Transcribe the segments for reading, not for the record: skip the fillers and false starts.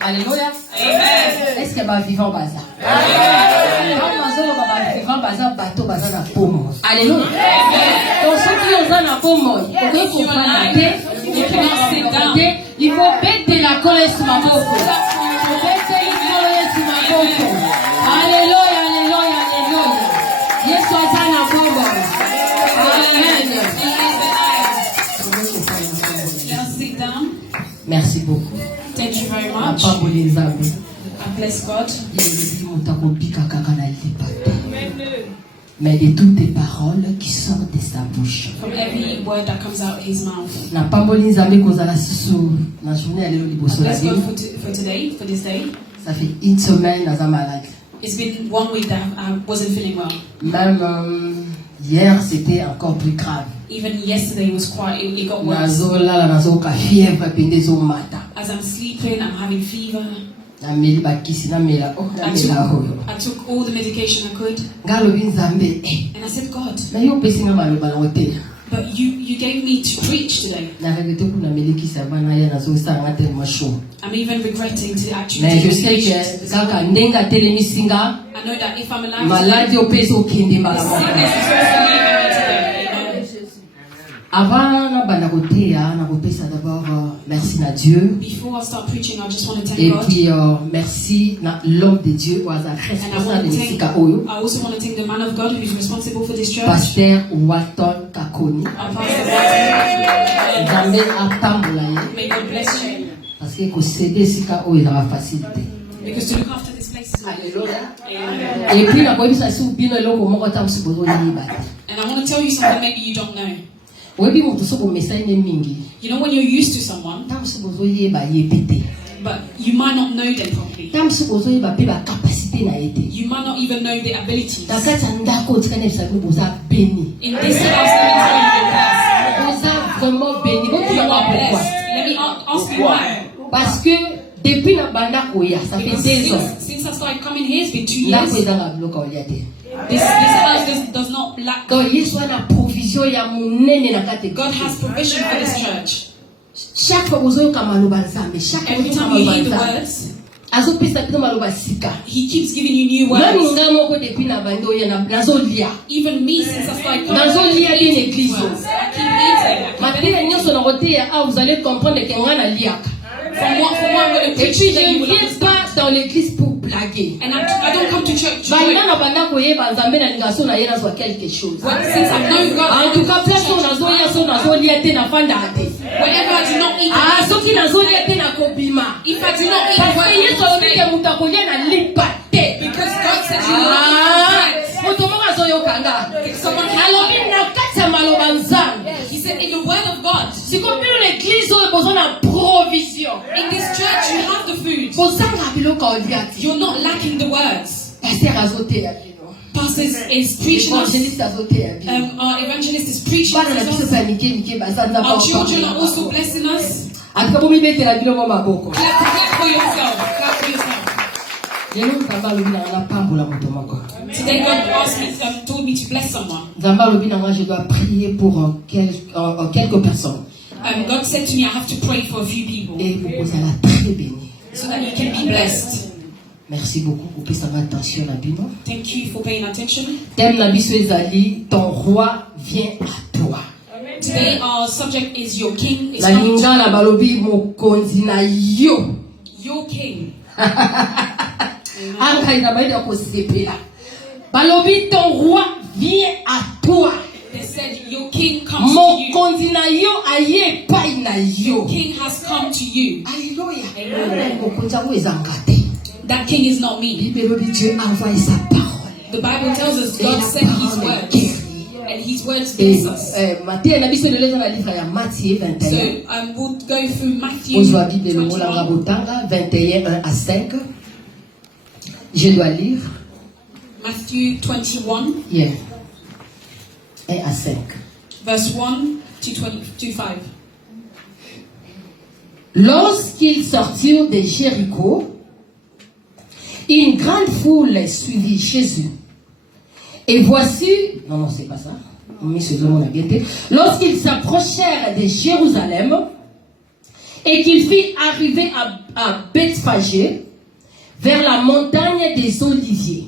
Alléluia. Est-ce que ma vivant baza? Alléluia. Donc ceux qui ont un abomo, il faut mettre la colère sur ma bouche. Alléluia, alléluia, alléluia. Yes, Amen. Merci beaucoup. Thank you very much. I bless God. Mais de toutes les paroles qui sortent de sa bouche. From every word that comes out of his mouth. Na pamboli nzambe kozala siso na journée alelo liboso la Bless God for today, for this day. Ça fait une semaine naza malade. It's been 1 week that I wasn't feeling well. Même hier c'était encore plus grave. Even yesterday was quite, it got worse. Nazola nazoka fièvre pende zo mata. As I'm sleeping, I'm having fever. Na meli bakisi na mela I took all the medication I could. Ngalobi nzambe. And I said, God, Na yo pesi nga maloba na hotel. but you gave me to preach today. I'm even regretting to actually Mais je take sais medication. que I know that if I'm alive today, the sickness is also leaving me today. avant d'abord merci à Dieu. Before I start preaching, I just want to thank Et God. puis merci à l'homme de Dieu ou à la responsable de Mexica Oyo. I also want to thank the man of God who is responsible for this church. Pasteur Walton Kakoni. Our pastor, Nzambe atambola ye. may God bless you. Parce que concéder Mexica Oyo dans la facilité. Because to look after this place is Alléluia. Amen. Et puis la police a su bino eloko moko ta musubozo yeba. And I want to tell you something maybe you don't know. Webi mutu soko message mingi. You know when you're used to someone, Ta musubozo yeba yebete. but you might not know them properly. Ta musubozo yeba pe ba capacité na yete. You might not even know their abilities. Dans cette ndako tikane bisabu boza béni. In this house, let me tell you your Boza vraiment béni. Bon tu you vas voir are pourquoi. blessed. Let me ask you why. Parce que depuis na banda koya, ça fait Because 2 ans. since I started coming here, it's been 2 Ndako years. ezanga biloko oliate. This house does not lack. Donc yesu ana provision ya munene na kate. God has provision for this church. Chaque fois bozoyoka maloba nzambe, chaque fois Every bozoyoka time you maloba hear the nzambe. words, Azopesa bino maloba sika. He keeps giving you new Nani words. nga moko depuis na bando ya na nazolia. Even me, since I started coming, Nazolia I bien keep église. words. I keep eating. Matela nyonso na koteya ah vous allez comprendre que nga na liaka. From what I'm going to Et preach puis today, je you ne will viens understand. pas dans l'église pour blaguer. And I don't come to church to Banda joke. na banda koyeba nzambe na lingaso na ye nazwa quelque chose. Well, since I know God, En tout cas place on nazolia so nazolia te na fanda ate. whenever I do not eat, Ah soki nazolia te na kobima. if I do not eat, Parce que Yesu alobi ke mutu akolia na lipa te. because God said He will Ah, not eat moto moko azoyokanga. If someone Alobi na kati ya maloba nzambe. He said in the word of God, Siko bino l'église oyo besoin na provision. in this church you have the food. Kozanga biloko olia te. You're not lacking the words. Pasteur azoteya bino. Pastor is preaching us. Évangéliste azoteya bino. Our evangelist is preaching Bana na biso us. pa mike baza nzambe. Our children are also blessing us. Atuka bomibetela bino mo maboko. Clap for yourself. Clap for yourself. Lelo nzambe alobi na nga napambola moto moko. Today God asked me, told me to bless someone. Nzambe alobi na nga je dois prier pour quelques personnes. God said to me, I have to pray for a few people Et vous kozala très béni. so that you can be blessed. Merci beaucoup pour pesanga attention na bino. Thank you for paying attention. Thème na biso ezali ton roi vient à toi. Today our subject is your king is Na coming to lingala balobi mokonzi na yo. your king. Anga ina baida kosepela. Balobi ton roi vient à toi. They said your king comes to you. Mokonzi na yo aye pai na yo. King has come to you. Alléluia. Mokonzi ngo ezangate. That king is not me. Bible dit Dieu a envoyé sa parole. The Bible tells us God sent his words. And his words Et bless us. Matthieu na biso lelo na livre ya Matthieu 21. So we'll go through Matthew Ozwa Bible le molanga 21. botanga 21 1 à 5. Je dois lire. Matthew 21, Yeah. 1 à 5. verse 1 to 5. Lorsqu'ils sortirent de Jéricho, une grande foule suivit Jésus. Et voici, non, c'est pas ça. Lorsqu'ils s'approchèrent de Jérusalem, et qu'il fit arriver à Bethphagée, vers la montagne des Oliviers.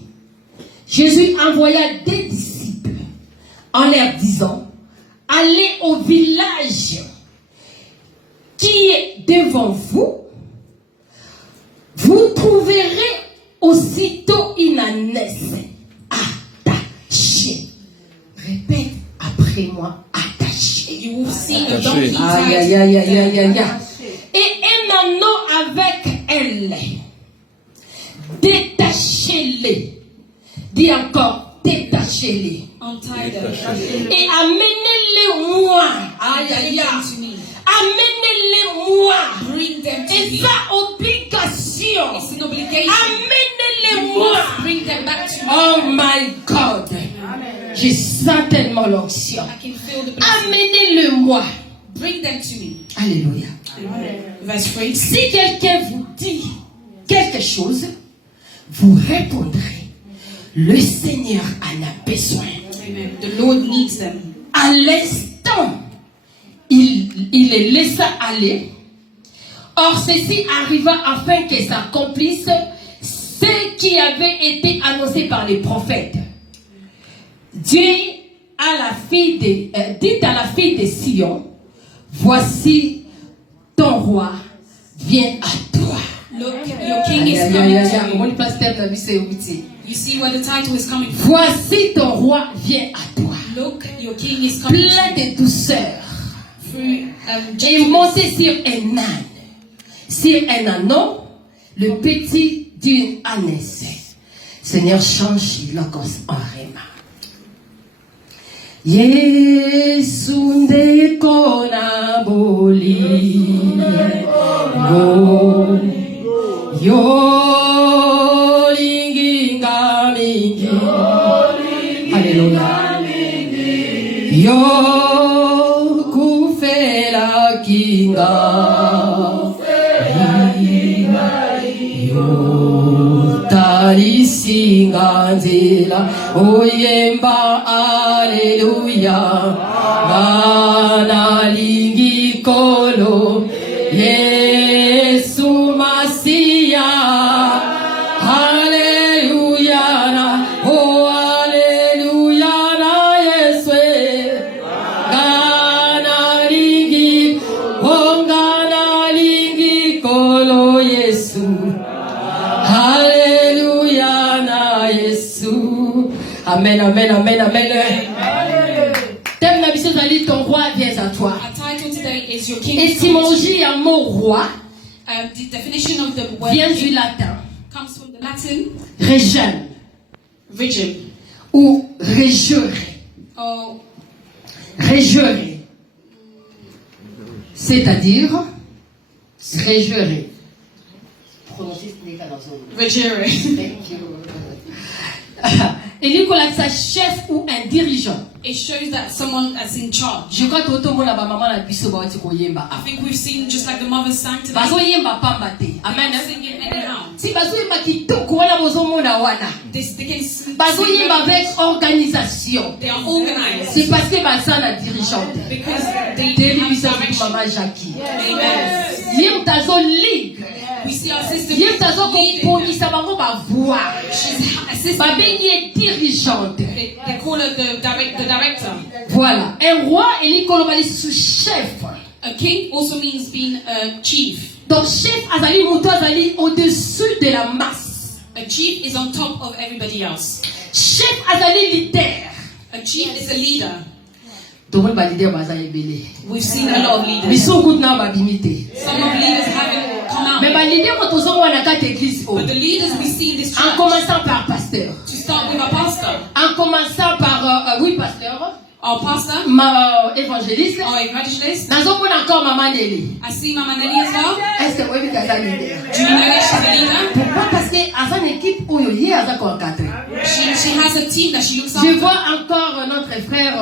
Jésus envoya des disciples en leur disant, allez au village qui est devant vous, vous trouverez aussitôt une ânesse attachée. Répète après moi, attachée. You will see the donkey Aïe, aïe, aïe, aïe, aïe, aïe. Et un anneau avec elle. Détachez-les. Dis encore, détachez-les. Untie them. Et amenez-les moi. Aïe, aïe, aïe. Amenez-les moi. Bring them to Et me. ça, obligation. It's an obligation. Amenez-les You moi. must bring them back to me. Oh my God. Je sens tellement l'onction. I can feel the blessing. Amenez-le moi. Bring them to me. Alléluia. Verse 3. Si quelqu'un vous dit quelque chose, vous répondrez, le Seigneur en a besoin. Amen. The Lord needs them. À l'instant, il les laissa aller. Or, ceci arriva afin que s'accomplisse ce qui avait été annoncé par les prophètes. Dieu dit à la fille de Sion, voici ton roi vient à toi. Look, your king is coming to you. You see where the title is coming from. Voici ton roi vient à toi. Look, your king is coming Plein to you. de douceur. Through Et gentleness. monté sur un âne. Sur un anneau, le petit d'une ânesse. Seigneur, change l'ocos en réma. Yesu ndekona boli go yo linginga mingi Alléluia yo kufela kinga yo talisinga nzela oyemba Alléluia bana lingi kolo Yesu Masia Alléluia na oh Alléluia na Yesu gana lingi oh gana lingi kolo Yesu Alléluia na Yesu. Amen, amen, amen, amen. Thème la mission d'aller, ton roi vient à toi. Our title today is Your King is coming to Étymologie à mot roi you. The definition of the word vient du king latin comes from the Latin régem regem ou régérer. or Régérer. C'est-à-dire régérer. Prononcer ce n'est pas dans son regere. Thank you. Et Nicolas, c'est chef ou un dirigeant. It shows that someone is in charge. Je crois que tout le monde a maman la biso ba wati ko yemba. I think we've seen just like the mother sang today. Bazo yemba pamba te. Amen. They're singing anyhow. Si bazo yemba kitoko wana bozo mona wana. They can sing Bazo yemba avec organisation. They are organized C'est parce que baza la dirigeante. because they Deli have bisa direction. maman Jackie. Amen. Yem tazo ligue. We see our sister Yem tazo leading. komponisa bango ba voir. She's assistant. Ba benye dirigeante. They call her the director. Voilà. Un roi et Nicolomali sous chef. A king also means being a chief. Donc chef azali muto azali au-dessus de la masse. A chief is on top of everybody else. Chef azali leader. A chief is a leader. Tout le monde va leader baza ebele. We've seen a lot of leaders. Mais so good na ba bimité. Some of leaders haven't come out. Mais ba leader quand on voit na carte église But the leaders we see in this en church, commençant par pasteur. to start with our pastor, En commençant par oui pasteur, our pastor, ma évangéliste. our evangelist. Nazomona encore maman Nelly. I see Mama Nelly as well. Est-ce que oui kaza leader? Do you know that she's a leader? Pourquoi? Parce que azan équipe oyo ye aza ko encadrer. She has a team that she looks Je after. vois encore notre frère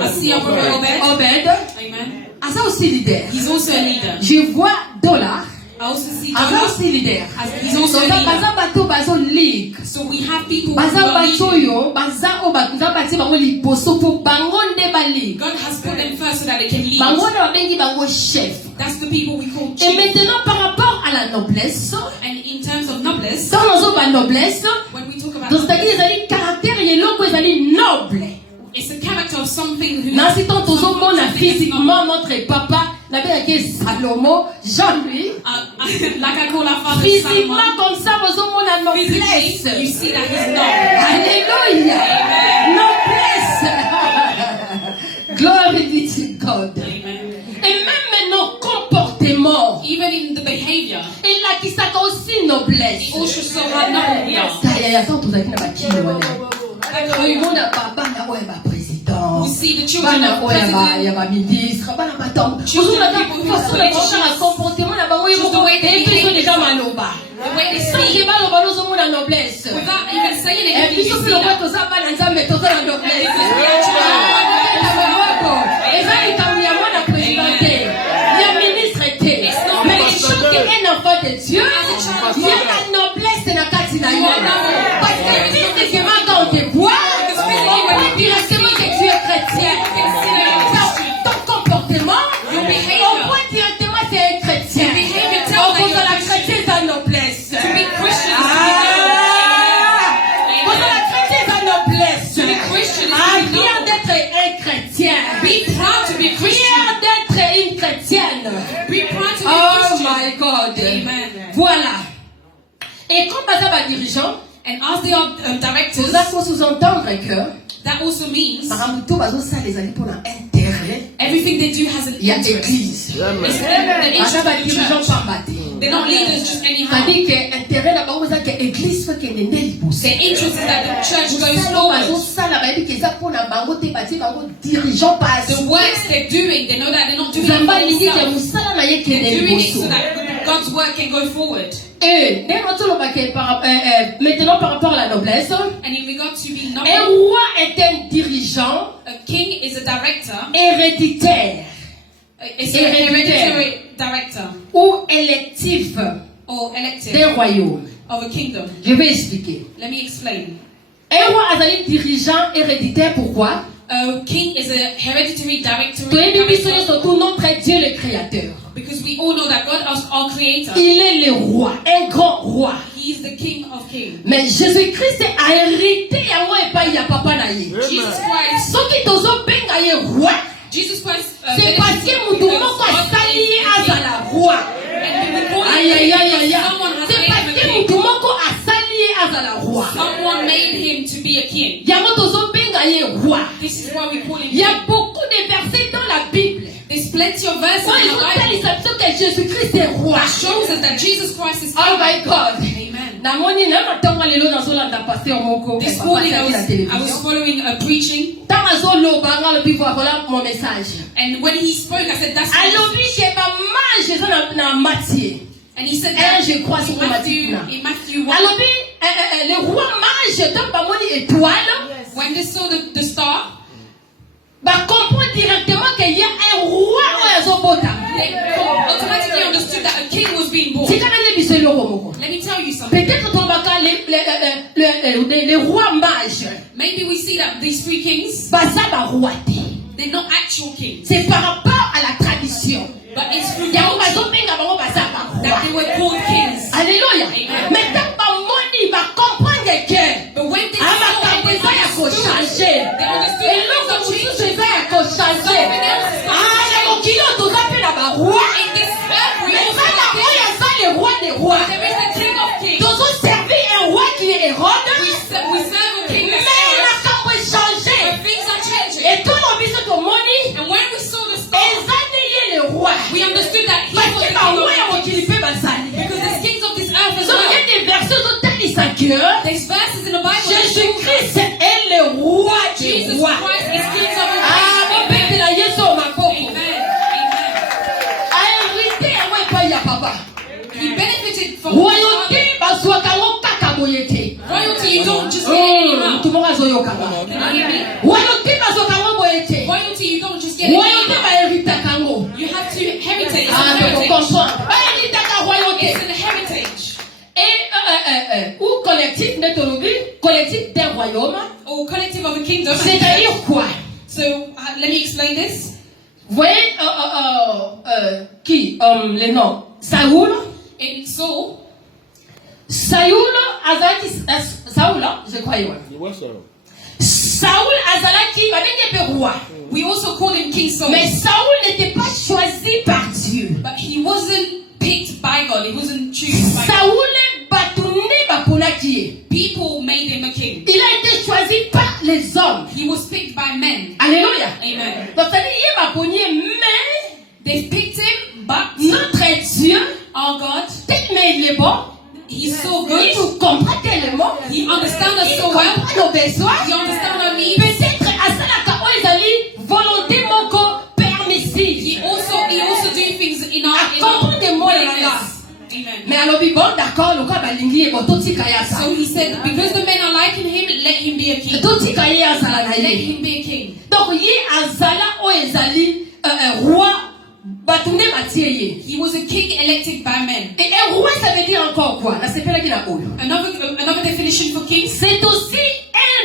I see our brother Obed. Obed. Amen. Asa aussi leader. He's also a leader. Je vois Dollar. I also see Aza Jonah aussi leader. as he's also a Donc, leader. baza bato bazo league. So we have people who Baza are bato leading. yo, baza o baza bati bango liboso pour bango nde ba league. God has put them first so that they can lead. Bango nde babengi bango chef. That's the people we call Et chiefs. maintenant par rapport à la noblesse, And in terms of noblesse, dans nos ba noblesse, when we talk about donc c'est-à-dire noblesse, ezali caractère yeloko ezali noble. it's a character of something who Nasi tant tozomona something that's physiquement notre papa, la bien que Salomo, Jean-Louis. like I call our father Physiquement Solomon. comme ça, vozomona Physically, noblesse. you see that he's noble. Alléluia. Noblesse. Glory be to God. Amen. Et même nos comportements, Even in the behavior, il a qui ça aussi noblesse. it also shows how noble we are. Kaya ça toutaki na bakilo wana. Oyimona baba na oya ba président. We see the children Bana of oya ba president. ya ba ministre, bana batom. Children Ozona of ka people who façon have de penser à comportement na bango Just the way they et puis behave. déjà maloba. The way they Sans speak, que baloba nozomona noblesse. without even saying Et anything, puis you surtout see le that. vote ça bana nzambe toza na noblesse. Eza likambo ya mwana président te, ya ministre te. Mais il faut qu'un enfant de Dieu, il y a la noblesse na kati na yo. Parce que physiquement quand on te voit, on voit directement que tu es chrétien. Ton comportement, on voit directement que tu es chrétien. On voit que la chrétienne est la noblesse. To be Christian is Pour la chrétienne est la noblesse. to be Christian Ah, is to be fier noble. d'être un chrétien. Be proud to be Christian. Fier d'être une chrétienne. Be proud to be Oh Christian. my God. Amen. Voilà. Et comme Bazaba dirigeant, And as they are directors, vous allez sous-entendre que that also means Maramuto Bazo ça les alliés pour l'intérêt. everything they do has an Il y a interest. église. It's the interest Bazaba of the dirigeant church. par matin. They're not leaders just anyhow. C'est-à-dire que intérêt là-bas, vous avez que l'église fait qu'elle est née pour ça. Their interest is that the church goes Bazo forward. ça là-bas, il dit que ça pour la bango te bâti bango dirigeant pas. The works they're doing, they know that they're not doing it for Zamba il dit que themselves. musala na ye They're kene doing it liboso. so that God's work can go forward. Et maintenant par rapport à la noblesse, And in regard to being un noble, roi est un dirigeant a king is a director. héréditaire It's a hereditary director ou électif or elected d'un royaume. of a kingdom. Je vais expliquer. Let me explain. Un roi a un dirigeant héréditaire, pourquoi? A king is a hereditary director Surtout notre Dieu le créateur. because we all know that God is our creator. Il est le roi, un grand roi. He is the king of kings. Mais Jésus-Christ a hérité à moi et pas il y a papa naïe. Jesus Christ, Ce qui t'ose benga ye roi, Jesus Christ, c'est parce que mon moko a sali à la roi. Aïe aïe aïe aïe aïe. C'est parce que mon moko a sali à la roi. Someone made him to be a king. Yamo tozo benga ye roi. This is why we call him Il y a king. beaucoup de versets dans la Bible. There's plenty of verses Quand in ils the ont Bible fait que Jésus-Christ est roi. that shows us that Jesus Christ is Oh king. my God. Amen. Namoni na matonga lelo na zola nda pasteur moko. This morning I was télévision. following a preaching, Tama zolo banga le bivo voilà mon message. and when he spoke, I said, that's Alobi ke ba mange ça na Matthieu. and he said that Je crois sur in Matthieu. Matthew 1, Alobi le roi mage dans ba moni étoile. when they saw the star, Ba comprendre directement qu'il y a un roi au Azobota. they automatically understood that a king was being born. C'est quand même bisou le roi. Let me tell you something. Peut-être qu'on va les rois mages. Maybe we see that these three kings, Baza ba roi te. they're not actual kings, C'est par rapport à la tradition. but it's through Yango culture bazobenga bango baza ba that they roi. were called kings. Alléluia. Amen. Mais tant ba moni ba comprendre que But when they ama saw kambo it, eza ya ko changer. they understood Et that l'autre things mosusu are changing. eza ya ko changer. Ah, ya mokili oyo toza mpe na ba roi. In this earth, we Mais also sana have oyo kings. aza le roi des rois. There is the king of kings. Tozo servir un roi qui est Hérode. We serve a king Mais that's na kambo echange. but things are changing. Et toi na biso tomoni And when we saw the star, eza nde ye le roi. we understood that he Parce was que the ba king roi ya of kings. mokili mpe bazali. Because there's kings of this earth as Donc il y well. a des versets ozotalisa que There's verses in the Bible that show Jésus-Christ est le roi des Jesus rois. Christ is king of the Ah, kings. bopetela Yesu o maboko. Amen. Amen. A hérité yango epai ya papa. He benefited from Royauté bazwaka yango kaka boye te. royalty. You don't just get it anyhow. Mutu moko azoyokanga. Can you hear me? Royauté bazwaka yango boye te. Royalty, you don't just get it Royauté anyhow. bahéritaka yango. You have to heritage. Ah, It's a heritage. comprendre. Bahéritaka royauté collectif d'un royaume. or collective of a kingdom. C'est-à-dire quoi? So let me explain this. Vous voyez qui les noms? Saoul. In Saul, Saoul azalaki Saoul, je crois. Saoul azalaki babenge roi. we also call him King Saul. Mais Saoul n'était pas choisi par Dieu. But he wasn't picked by God. He wasn't chosen by God. Saoul batuni bapolaki. People made him a king. Il a été choisi par les hommes. He was picked by men. Alléluia. Amen. Donc ça dit il va pogner, mais They picked him, but notre Dieu, our God, peut-être mais il est bon. he's so Il good. nous comprend tellement. He understands us Il so well. comprend nos besoins. He understands our needs. Peut-être à ça la kao ezali volonté moko permissive. He also do things in our Comprendre des mots willingness. Amen. Mais alors bi bon d'accord le quoi balingi e bototi kaya ça. So he said, because the men are liking him, let him be a king. Toti kaya ça la Let naye. him be a king. Donc yi azala o ezali roi batunde matieye. He was a king elected by men. Et un roi ça veut dire encore quoi? La sepela qui na oyo. Another definition for king, C'est aussi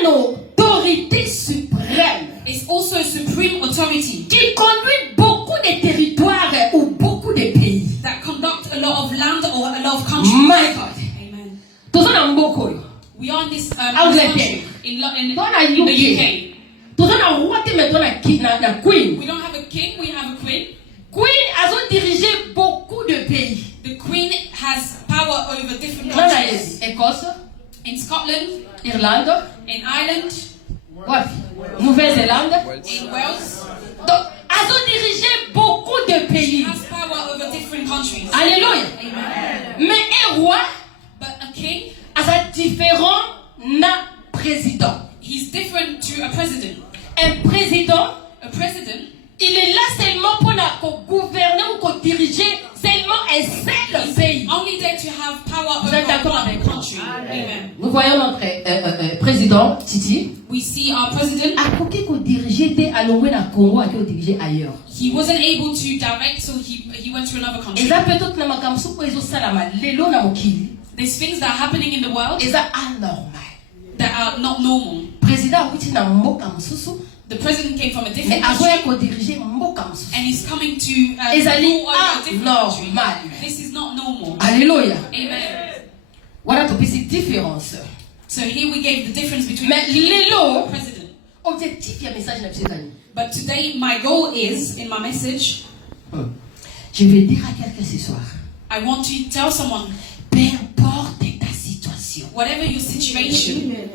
une autorité suprême is also a supreme authority qui conduit beaucoup de territoires ou beaucoup de pays. that conduct a lot of land or a lot of countries. My God. Amen. Tozana mboko yo. We are in this Angleterre. in Tona the UK. UK. Tozana roi te metona na queen. We don't have a king, we have a queen. Queen a dirigé beaucoup de pays. The queen has power over different Tona countries. Écosse, In Scotland, Irlande, in Ireland, wapi? Nouvelle-Zélande. in Wales. Donc, a dirigé beaucoup de She pays. has power over different countries. Alléluia. Amen. Mais un roi But a king, a différent na président. he's different to a president. Un président, A president, il est là seulement pour gouverner ou diriger seulement un seul pays. only there to have power Vous êtes over d'accord one avec moi? country. Amen. Nous voyons notre président, Titi. We see our president, A koki ko diriger te alongwe na Congo a ko diriger ailleurs. he wasn't able to direct, so he went to another country. Eza peut-être na makamsu ko ezo salama lelo na mokili. There's things that are happening in the world Eza anormal. that are not normal. Président akuti na mboka msusu, The president came from a mais different country, azoya ko diriger mboka msusu. and he's coming to Ezali rule over a different country. anormal. This is not normal. Alléluia. Amen. Voilà topesi différence. So here we gave the difference between Mais the king lelo and the president. objectif ya message na psikani. But today, my goal is, in my message, Je vais dire à quelqu'un ce soir, I want to tell someone, peu importe ta situation, whatever your situation, Amen.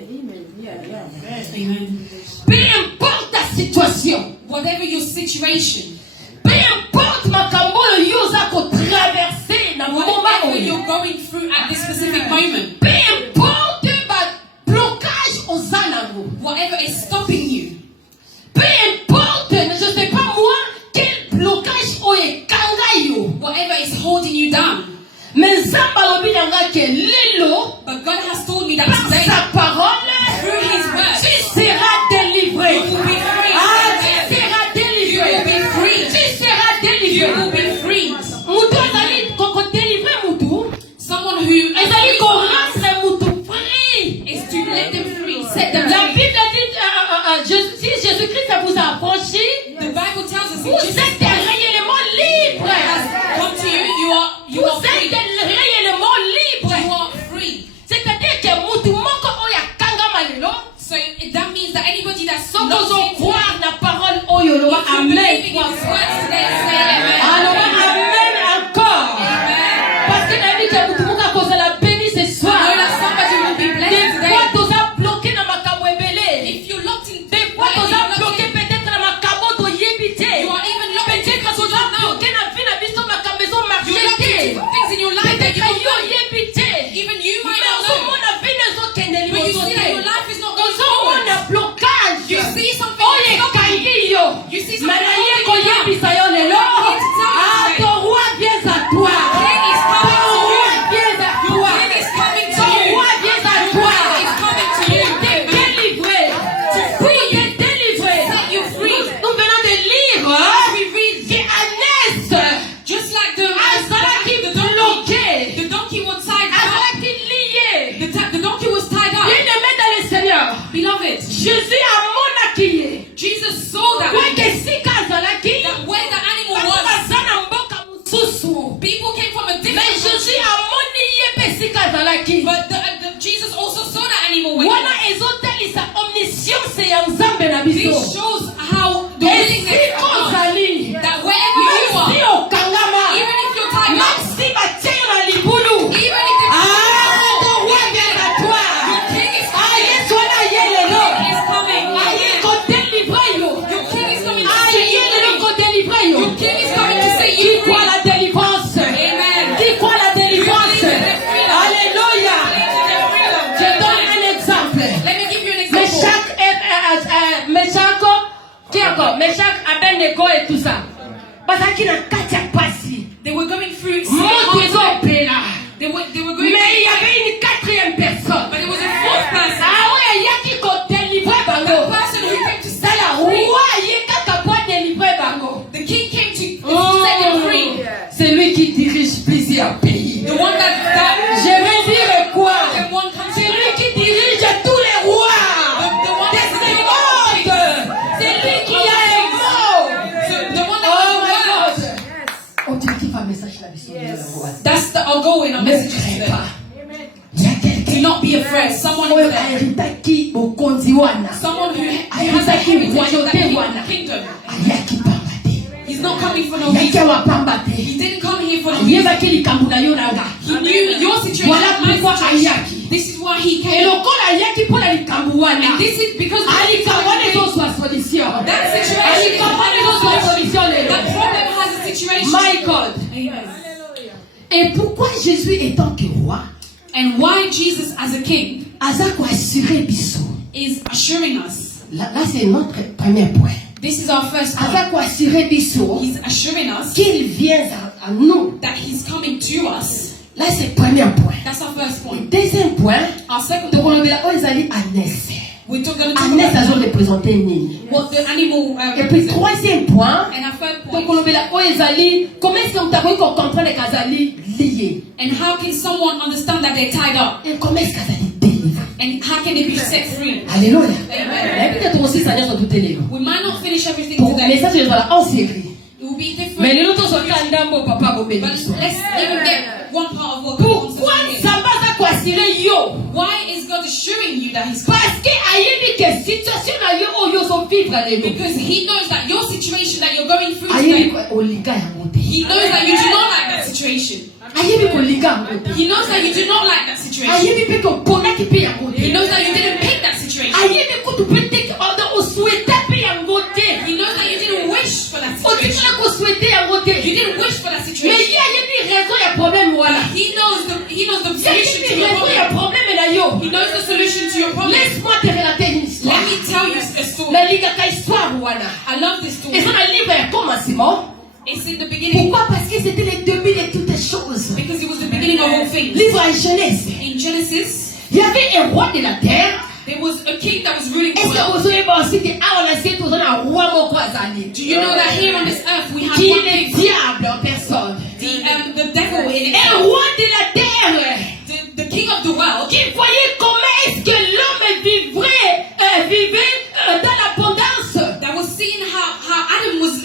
peu importe ta situation, Whatever your situation, peu importe makambo yo za ko traverser na moment whatever oyo, you're going through at this specific moment, peu importe ba blocage aux anango, whatever is stopping you, peu importe, je sais pas moi, quel blocage oye kanga yo, whatever is holding you down. mais nzamba lobi nanga ke lelo But God has told me that par today, sa parole, through His word, tu seras délivré. you will be free. Ah, tu seras You délivré. will be free. Tu seras You délivré. will be free. Mutu ezali ko délivrer mutu. Someone who Ezali ko rendre mutu free. is to let them free, set them La free. Bible dit si Jésus-Christ vous a affranchi, The Bible tells us vous if Jesus êtes réellement libre. has come to you, you Vous are free. êtes réellement libre. You are free. C'est-à-dire que mutu moko oya kanga malelo. So that means that anybody that's Sans not qu'on saved, croire la parole oyo lo if you amen. believe in His words today, say amen. Alors amen encore. Amen. Parce que la vie que mutu moko akoza la béni ce I soir. know that somebody will be Des blessed fois today. toza bloqué na makambo ebele. If you're locked in, Des fois toza bloqué peut-être na makambo toyebi te. you are even locked into Peut-être because you toza don't know. bloqué na vie na biso makambo ezo marche You're locked te. into things in your life that you Peut-être don't yo know. yebi te. Even you might Mais not know. ozomona vie ezokende But you liboso see that your te. life is not going Ozomona forward. blocage. You see something Oyo ekangi yo. You see something Mana ye holding you down. koyebisa yo lelo. Ah, ton roi vient à toi. King is coming Ton to roi you. vient à Your toi. king is coming to Ton you. roi vient à Your toi. king is coming to you. Pour te délivrer. Pour te délivrer. Set you free. Nous venons de lire We read qu'Anès just like the azalaki bloqué. donkey was tied up. Azalaki lié. The donkey was tied up. Il le met dans le This shows how the willingness of God, that wherever you are, even if you're tied up, even if the Meshach, Abednego et tout ça. Parce qu'ils n'ont qu'à passer. They were going through. They were going. Mais il y avait une quatrième personne. But it was a fourth person. Ah ouais, il y a qui compte délivrer bango. The person who came to set là. free. Ouais, il y a qui délivrer bango. The king came to set them free. C'est lui qui dirige plusieurs pays. The one that je vais dire quoi? C'est lui qui dirige tous les rois. That's our goal in our message today. Do not be afraid. Someone who has a kingdom. He's not coming for no reason. He didn't come here for no reason. He knew your situation. This is why he came. And this is because that situation. That problem has a situation. My God. Amen. Et pourquoi Jésus étant que roi? And why Jesus as a king is assuring us. Là c'est notre premier point. This is our first point. He's assuring us qu'il vient à nous. That he's coming to us. Là c'est le premier point. That's our first point. Deuxième point. Our second point. We're going to talk about what the animal et puis troisième point. And our third point. Comment est-ce qu'on t'a comprendre les liés? And how can someone understand that they're tied up? Et comment est-ce qu'ils délivrés? And how can they be set free? Alléluia. Amen. We might not finish everything today. Mais ça c'est en série. It will be different. Mais nous sommes en train papa but let's even get one part of what pourquoi ça va t'assurer yo? Why is God assuring you that he's coming? Parce que que situation na yo yo so vivre les because he knows that your situation that you're going through today, he knows that you do not like that situation. He knows that you do not like that situation. He knows that you didn't pick that situation. He knows that you didn't wish for that situation. You didn't wish for that situation. He knows the solution to your problem. He knows the solution to your problem. Let me tell you a story. I love this story. It's in the beginning. Pourquoi? Parce que c'était le début de toutes les choses. Because it was the beginning of all things. Livre en Genèse. In Genesis, il y avait un roi de la terre. There was a king that was ruling the world. Do you know that here on this earth we have one king? The devil in it. Un roi de la terre. The king of the world. Qui voyait comment est-ce que l'homme vivait dans l'abondance. That was seeing how Adam was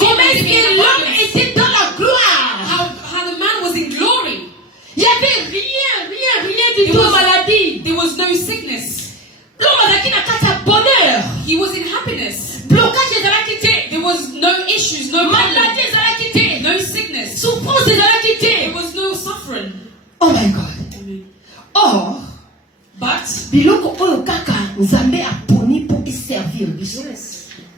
comment est-ce que l'homme était dans la gloire. How the man was in glory. Il y avait rien du tout maladie. There was no sickness. L'homme n'a bonheur. He was in happiness. Blocage de there was no issues, no maladie, no sickness. Souffrance there was no suffering. Oh my God. Or, but biloko oyo kaka Nzambe aponi pour servir biso.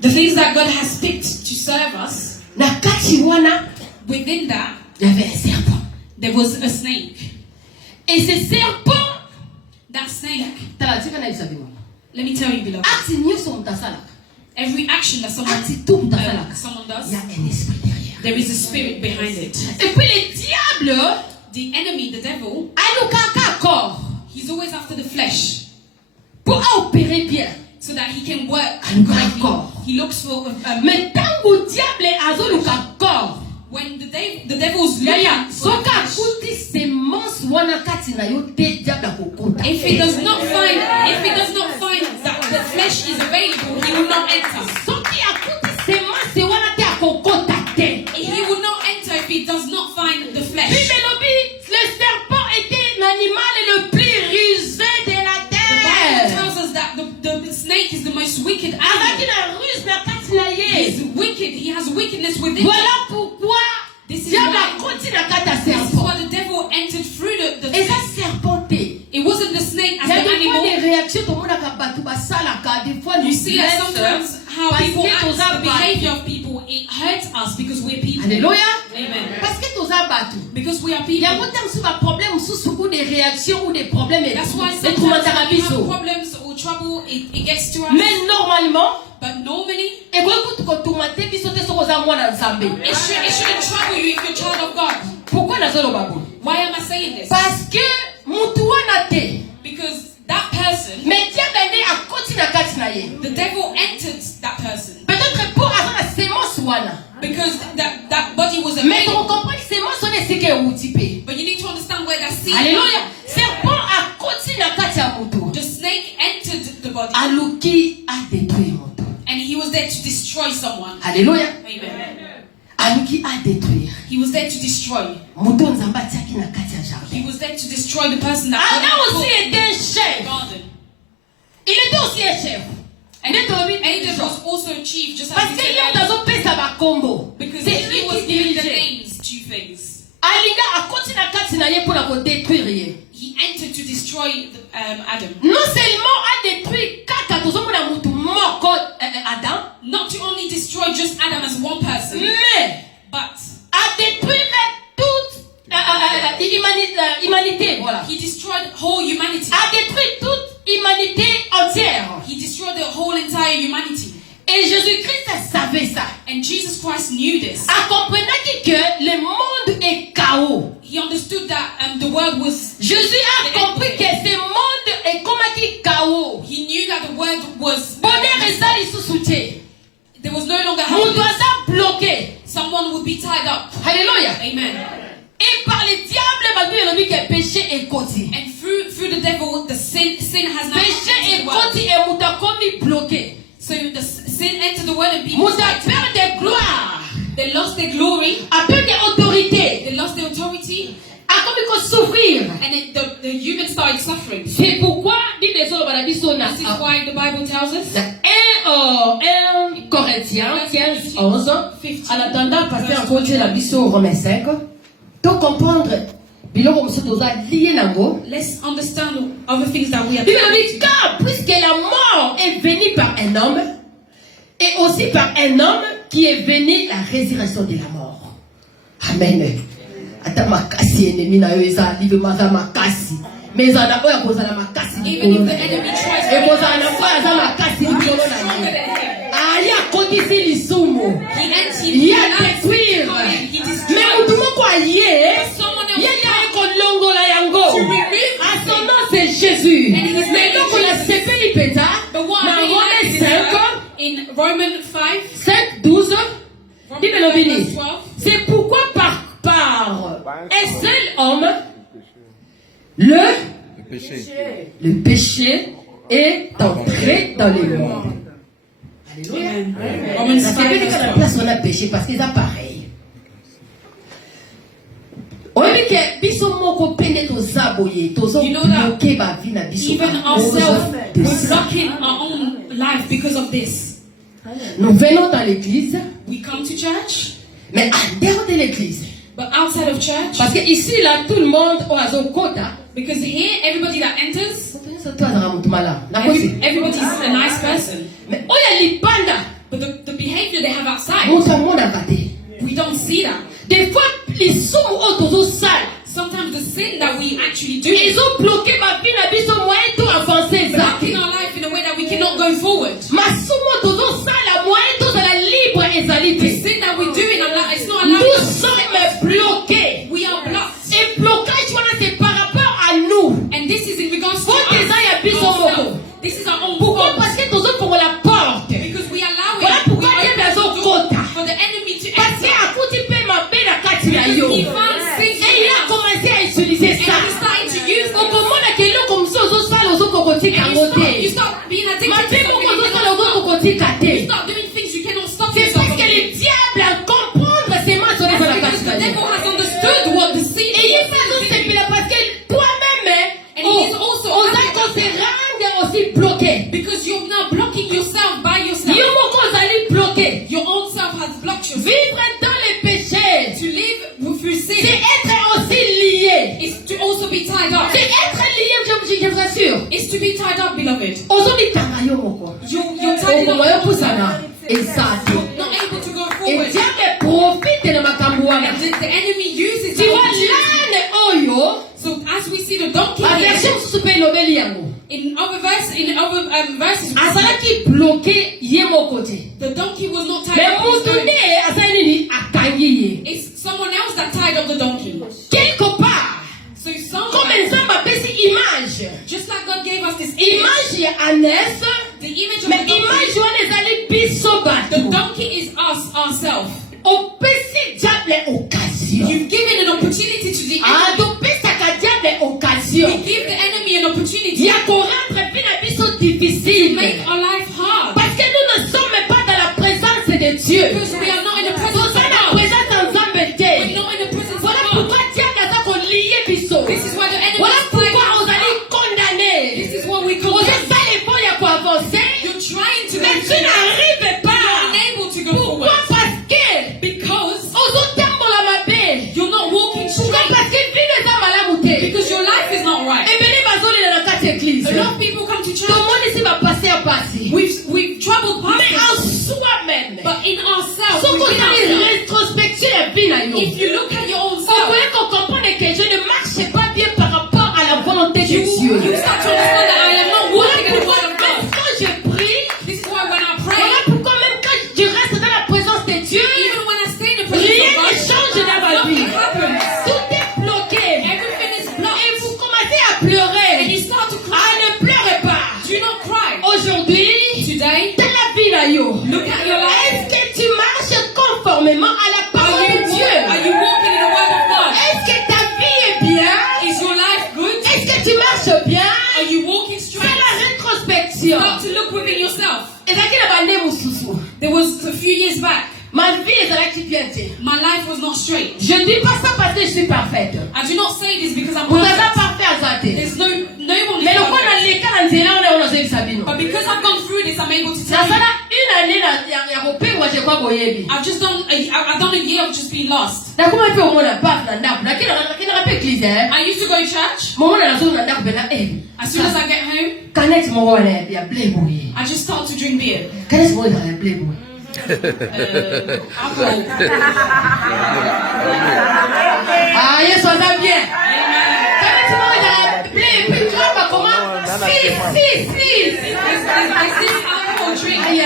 The things that God has picked to serve us. Na kati wana, within that, il y avait un serpent. There was a snake. Et ce serpent, that snake. Let me tell you, beloved. Every action that someone does, there is a spirit behind it. Et puis le diable, the enemy, the devil, he's always after the flesh. Pour opérer bien. So that he can work correctly. He looks for mais tant que diable azoluka corps. When the devil's if he does not find that the flesh is available, he will not enter. He will not enter if he does not find the flesh. Le serpent était l'animal le plus rusé de la terre. The Bible tells us that the snake is the most wicked animal. wickedness within Voilà them. pourquoi This is diable a why continué à kata this is serpent. why the devil entered through the Et ça snake. serpenté. It wasn't the snake Il y as a the des fois des animal. réactions tout le monde a kabatu basalaka des fois You nous see that blesse sometimes how parce people que act, toza the batu. behavior of people, it hurts us because we're people. Alléluia. Amen. Parce que toza batu. Because we are Il y a people. beaucoup de problèmes ou des réactions ou des problèmes et That's why des sometimes when we have traumatismes. problems or trouble, it gets to us. Mais normalement, But normally, et beaucoup de tomates biso te soko za mwana nzambe. it shouldn't trouble you if you're a child of God. Pourquoi nazolo babu? Why am I saying this? Parce que mutu wana te. Because that person, Mais diable ende akoti na kati na ye. the devil entered that person. Peut-être pour avoir la sémence wana. Because that body was a Mais baby. on comprend que sémence on est ce que outipé. But you need to understand where that seed Alléluia. Serpent akoti na kati ya mutu. The snake entered the body Aluki a détruit mutu. and he was there to destroy someone. Alléluia. Amen. Aluki a détruire. He was there to destroy. Mutu nzamba tiaki na kati ya jardin. He was there to destroy the person that Adam God aussi had était un put in chef. the garden. Il était aussi un chef. And Adam Parce was also chief, just as he que said lui earlier, dans pesa ba combo. because C'est he lui was qui giving the dirigeait. names to things. Alinga akoti na kati na ye pour la détruire ye. He entered to destroy Adam. Non seulement a détruit kaka tozomona mutu moko Adam, Not to only destroy just Adam as one person, mais but a détruire toute humanité, voilà. he destroyed whole humanity. A détruit toute humanité entière. He destroyed the whole entire humanity. Et Jésus-Christ savait ça. And Jesus Christ knew this. A comprenant que le monde est chaos. He understood that the world was. Jésus a compris que ce monde est comme un chaos. He knew that the world was. Bonheur et ça, il se soutient. There was no longer Mon doigt happiness. ça bloqué. Someone would be tied up. Alléluia. Amen. Et par le diable, il dit que péché est côté. And through the devil, the sin has now Péché entered est the world. côté et mouta comme bloqué. So the sin entered the world and people Mouta perd de gloire. they lost their glory, A perd de autorité. they lost their authority, A comme il faut souffrir. and the humans started suffering. C'est pourquoi, dit les autres, on dit son This is why the Bible tells us. 1 Corinthiens 15, 11. En attendant, passer en côté la mission Romains 5. Pour comprendre, biloko muso toza lié nango. Let's understand other things that we are Bible dit car puisque la mort est venue par un homme, et aussi par un homme qui est venu la résurrection de la mort. Amen. Ata makasi ennemi na yo eza libe maza makasi. Mais ezala oyo akozala makasi Even likolo if na the yo. enemy tries Ekozala na oyo aza makasi likolo na yo. Ali akotisi lisumu. Ye adétruire. Mais mutu moko aye. Ye ekolongola yango. À son nom c'est Jésus. Mais donc on a sepeli peta. The one Na who Romains is 5. in Romans 5, 5, 12. Romans 5 verse 12. C'est pourquoi par un seul homme, le péché est entré dans le monde. Alléluia. Romans Ça 5 fait que verse la 12. personne a péché parce qu'ils ont pareil. oyebi ke biso moko pene tozaboye tozobloke bavi na biso Even ourselves, we're blocking our own life because of this. Nous venons dans l'église, We come to church, mais en dehors de l'église. but outside of church, Parce que ici, là, tout le monde a son quota. because here, everybody that enters, everybody's a nice person. Mais oya libanda, But the behavior they have outside, we don't see that. des fois, les sommes autour sale. Sometimes the sin that we actually do, Ils ont bloqué ma vie, na biso moyen tout avancer blocking zaki. our life in a way that we cannot go forward. Ma somo tozo sala moyen tout la libre The ezalité. sin that we do in our life, it's not allowed Nous us. sommes bloqués. We are blocked. Et blocage voilà c'est par rapport à nous. And this is in regards to Faut que ça y a biso moko. ourselves. This is our own Pourquoi? fault. Parce que tozo pour la porte. Because we allow Voilà it. We pourquoi il y a open des the door quota. for the enemy to Parce que enter. à coup tu peux m'appeler la carte ya yo. He found sin Et il a commencé à utiliser and ça. he started to use it. Okomona kelo comme ça ozo sala ozo kokotika And you ngote. start being addicted to Mape something moko you ozo cannot sala ozo stop. kokotika You te. start doing things you cannot stop C'est yourself parce que from le doing. diable a comprendre ces mains sur That's la because carte the ya devil has understood what the sin Et il is. fait tout ce qu'il a parce que toi-même, And he is also on a qu'on se rende aussi bloqué. Because you're now blocking yourself by yourself. Yo moko ozali bloqué. Your own self has blocked yourself. Vivre tied up, beloved. Ozoni tangayo moko. You're tied up. Exactly. You're not able to go Et forward. diable profite de makambo wana. And the enemy uses Tu that vois opportunity. l'âne oyo. So as we see the donkey La here, version supe lobeli yango. in other verses, we see Azalaki bloqué ye mokote. the donkey was not tied Mais up. His mutu leg. nde azali nini atangi ye. It's someone else that tied up the donkey. Quelque part, So comme someone, nzambe apesi image. just like God gave us this image, Image ya Anès. the image of Mais the donkey, image wana ezali biso the bato. donkey is us, ourselves. Opesi diable occasion. You've given an opportunity to the Ah, enemy. topesaka diable occasion. We give the enemy an opportunity Ya korendre vie na biso to difficile. make our life hard. Parce que nous ne sommes pas dans la présence de Dieu. Because we are not in the presence Nous of sommes dans la God. présence de Nzambe We're te. not in the presence of Voilà God. pourquoi diable aza koliye biso. This is why the enemy Voilà is fighting pourquoi us. ozali condamné. This is what we call Ozosala effort ya koavancer. You're trying to Mais make tu n'arrives pas. unable to go Pourquoi? forward. Parce que Because ozotambola mabe. you're not walking Pourquoi? straight. Parce que vie eza malamu te. Because your life is not right. Ebele bazolela na kati ya église. A lot of people come to church. Tomoni si bapase ya pasi. We've traveled past Mais it. en soi-même. But in ourselves, Soko within ozali ourselves, rétrospective ya vie na yo. if you look at your own Vous self, pouvez comprendre que je ne marche pas bien par rapport à la volonté de you Dieu. start to understand that I am not Voilà walking in the pourquoi word of même God. quand je prie, This is why when I voilà pray, pourquoi même quand je reste dans la présence de Dieu, even when I stay in the presence rien of ne God, change dans ma vie. nothing happens. Tout est bloqué. Everything is Et blocked. vous commencez à And pleurer. you start to Ah, cry. ne pleurez pas. Do not cry. Aujourd'hui, Today, dans la vie là, yo, look at your life. est-ce que tu marches conformément à la parole de Dieu? Are you walking in the word of God? Est-ce que ta vie est bien? Is your life good? Est-ce que tu marches bien? Are you walking Fais straight? la rétrospection. Start to look within yourself. ezalaki na bande mosusu. There was a few years back, Ma vie ezalaki bien te. my life was not straight. Je dis pas ça parce que je suis parfaite. I do not say this because I'm Moto aza perfect. parfait aza te. There's no one Mais is lokola perfect. naleka na nzela wana oyo nazoyebisa bino. But because I've gone through this, I'm able to tell you. Nasala une année ya kopengwa je kwa boyebi. I've done a year of just being lost. Nakoma mpe omona paf na ndako. Nakendaka mpe église hein. I used to go to church. Momona nazo na ndako pena As soon as I get home, Canette moko wana ya playboy. I just start to drink beer. Canette moko ya playboy. Alcohol. Ah, Yesu aza bien. Amen. Canette moko ya playboy. Tu vois pas comment? Si. There's this alcohol drink. Aïe,